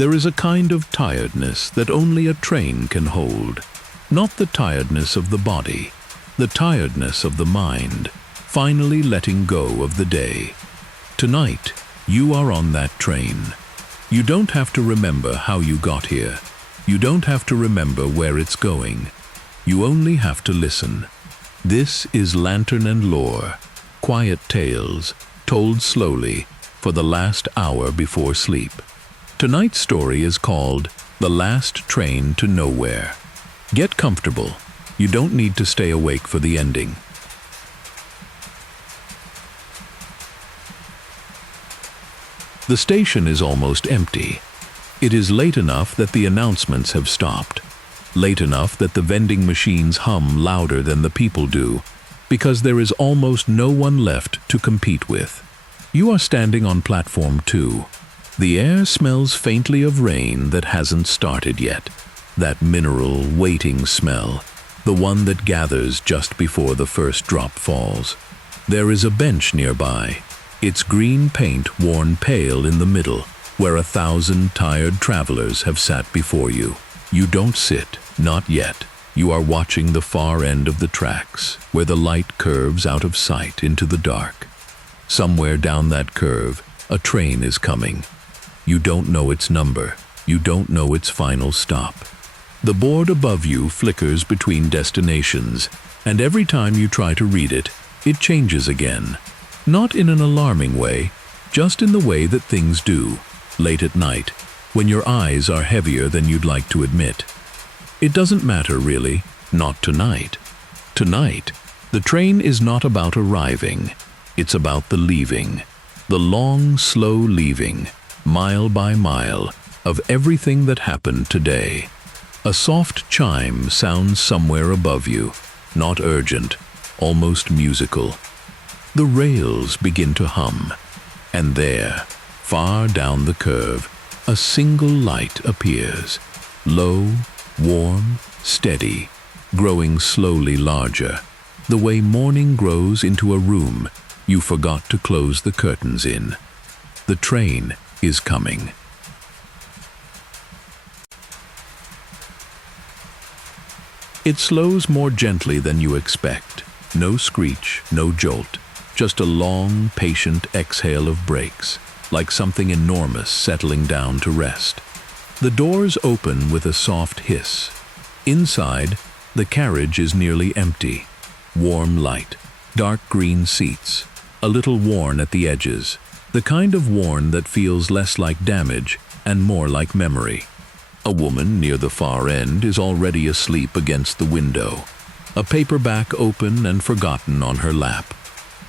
There is a kind of tiredness that only a train can hold. Not the tiredness of the body, the tiredness of the mind, finally letting go of the day. Tonight, you are on that train. You don't have to remember how you got here. You don't have to remember where it's going. You only have to listen. This is Lantern and Lore, quiet tales, told slowly, for the last hour before sleep. Tonight's story is called The Last Train to Nowhere. Get comfortable. You don't need to stay awake for the ending. The station is almost empty. It is late enough that the announcements have stopped. Late enough that the vending machines hum louder than the people do, because there is almost no one left to compete with. You are standing on platform 2. The air smells faintly of rain that hasn't started yet. That mineral, waiting smell, the one that gathers just before the first drop falls. There is a bench nearby, its green paint worn pale in the middle, where 1,000 tired travelers have sat before you. You don't sit, not yet. You are watching the far end of the tracks, where the light curves out of sight into the dark. Somewhere down that curve, a train is coming. You don't know its number. You don't know its final stop. The board above you flickers between destinations, and every time you try to read it, it changes again. Not in an alarming way, just in the way that things do, late at night, when your eyes are heavier than you'd like to admit. It doesn't matter really, not tonight. Tonight, the train is not about arriving, it's about the leaving. The long, slow leaving, mile by mile, of everything that happened today. A soft chime sounds somewhere above you, not urgent, almost musical. The rails begin to hum, and there, far down the curve, a single light appears, low, warm, steady, growing slowly larger, the way morning grows into a room you forgot to close the curtains in. The train is coming. It slows more gently than you expect. No screech, no jolt, just a long, patient exhale of brakes, like something enormous settling down to rest. The doors open with a soft hiss. Inside, the carriage is nearly empty. Warm light, dark green seats, a little worn at the edges, the kind of worn that feels less like damage and more like memory. A woman near the far end is already asleep against the window, a paperback open and forgotten on her lap.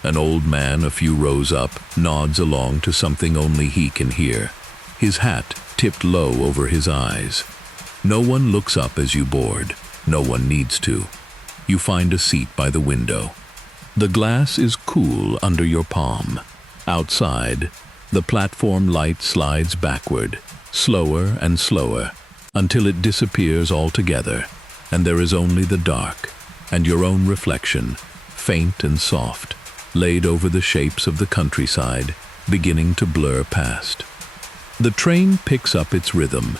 An old man a few rows up nods along to something only he can hear, his hat tipped low over his eyes. No one looks up as you board. No one needs to. You find a seat by the window. The glass is cool under your palm. Outside, the platform light slides backward, slower and slower, until it disappears altogether, and there is only the dark, and your own reflection, faint and soft, laid over the shapes of the countryside, beginning to blur past. The train picks up its rhythm,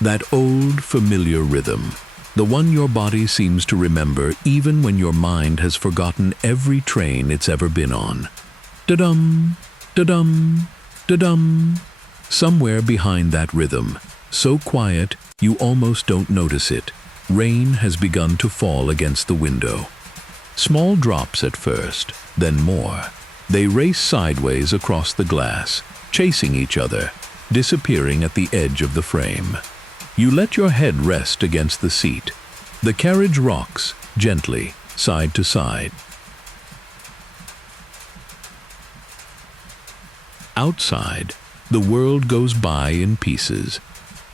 that old, familiar rhythm, the one your body seems to remember even when your mind has forgotten every train it's ever been on. Da-dum, da-dum, da-dum. Somewhere behind that rhythm, so quiet you almost don't notice it, rain has begun to fall against the window. Small drops at first, then more. They race sideways across the glass, chasing each other, disappearing at the edge of the frame. You let your head rest against the seat. The carriage rocks, gently, side to side. Outside, the world goes by in pieces.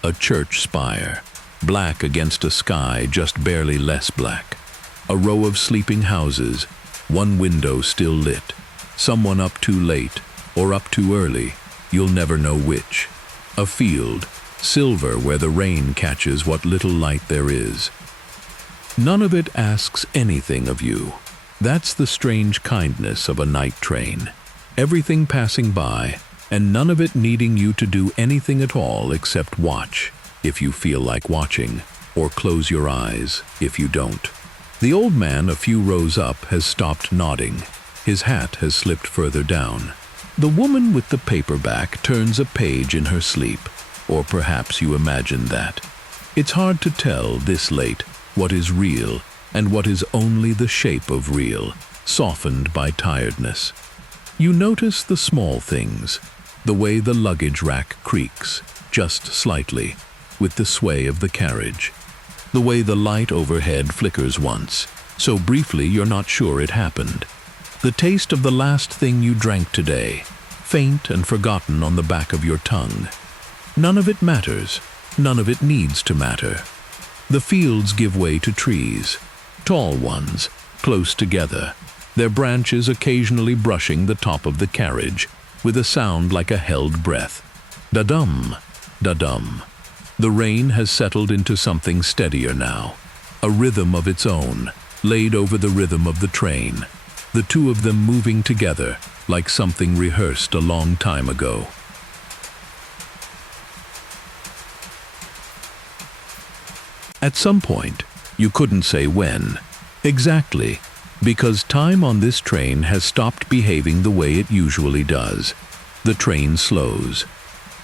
A church spire, black against a sky just barely less black. A row of sleeping houses, one window still lit. Someone up too late, or up too early, you'll never know which. A field, silver where the rain catches what little light there is. None of it asks anything of you. That's the strange kindness of a night train. Everything passing by, and none of it needing you to do anything at all except watch, if you feel like watching, or close your eyes, if you don't. The old man a few rows up has stopped nodding. His hat has slipped further down. The woman with the paperback turns a page in her sleep, or perhaps you imagine that. It's hard to tell this late what is real and what is only the shape of real, softened by tiredness. You notice the small things, the way the luggage rack creaks, just slightly, with the sway of the carriage. The way the light overhead flickers once, so briefly you're not sure it happened. The taste of the last thing you drank today, faint and forgotten on the back of your tongue. None of it matters. None of it needs to matter. The fields give way to trees, tall ones, close together, their branches occasionally brushing the top of the carriage, with a sound like a held breath. Da-dum, da-dum. The rain has settled into something steadier now, a rhythm of its own, laid over the rhythm of the train, the two of them moving together like something rehearsed a long time ago. At some point, you couldn't say when, exactly, because time on this train has stopped behaving the way it usually does. The train slows.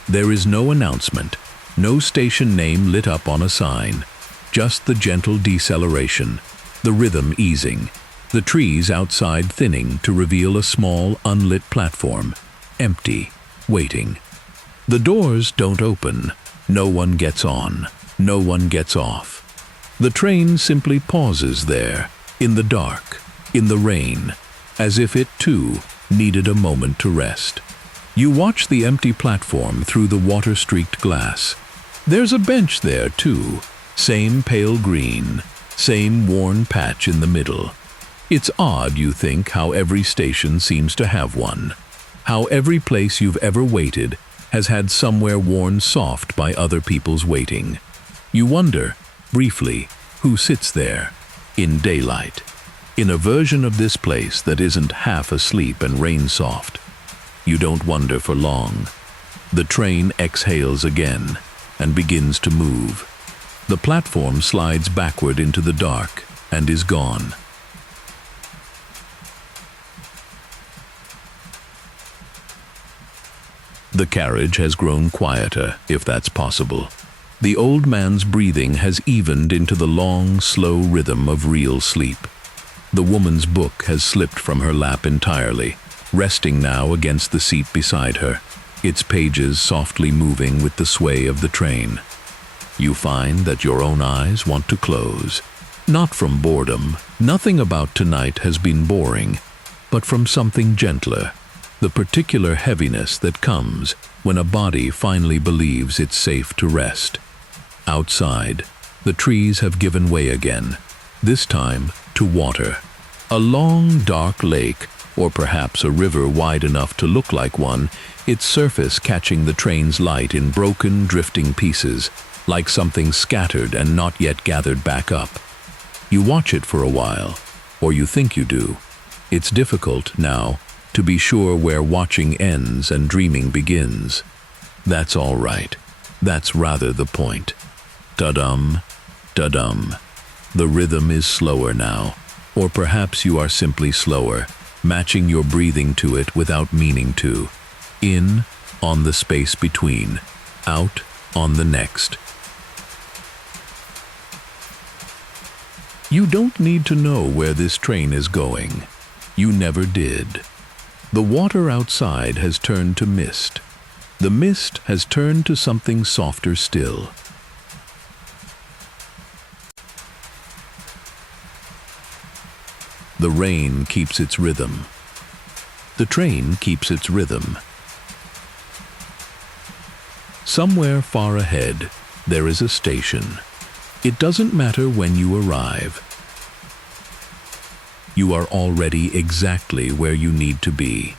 There is no announcement, no station name lit up on a sign, just the gentle deceleration, the rhythm easing, the trees outside thinning to reveal a small, unlit platform, empty, waiting. The doors don't open, no one gets on, no one gets off. The train simply pauses there, in the dark, in the rain, as if it too needed a moment to rest. You watch the empty platform through the water-streaked glass. There's a bench there too, same pale green, same worn patch in the middle. It's odd, you think, how every station seems to have one. How every place you've ever waited has had somewhere worn soft by other people's waiting. You wonder, briefly, who sits there, in daylight, in a version of this place that isn't half asleep and rain-soft. You don't wonder for long. The train exhales again and begins to move. The platform slides backward into the dark and is gone. The carriage has grown quieter, if that's possible. The old man's breathing has evened into the long, slow rhythm of real sleep. The woman's book has slipped from her lap entirely, resting now against the seat beside her, its pages softly moving with the sway of the train. You find that your own eyes want to close. Not from boredom, nothing about tonight has been boring, but from something gentler, the particular heaviness that comes when a body finally believes it's safe to rest. Outside, the trees have given way again, this time to water. A long, dark lake, or perhaps a river wide enough to look like one, its surface catching the train's light in broken, drifting pieces, like something scattered and not yet gathered back up. You watch it for a while, or you think you do. It's difficult, now, to be sure where watching ends and dreaming begins. That's all right. That's rather the point. Da-dum, da-dum. The rhythm is slower now, or perhaps you are simply slower, matching your breathing to it without meaning to. In, on the space between. Out, on the next. You don't need to know where this train is going. You never did. The water outside has turned to mist. The mist has turned to something softer still. The rain keeps its rhythm. The train keeps its rhythm. Somewhere far ahead, there is a station. It doesn't matter when you arrive. You are already exactly where you need to be.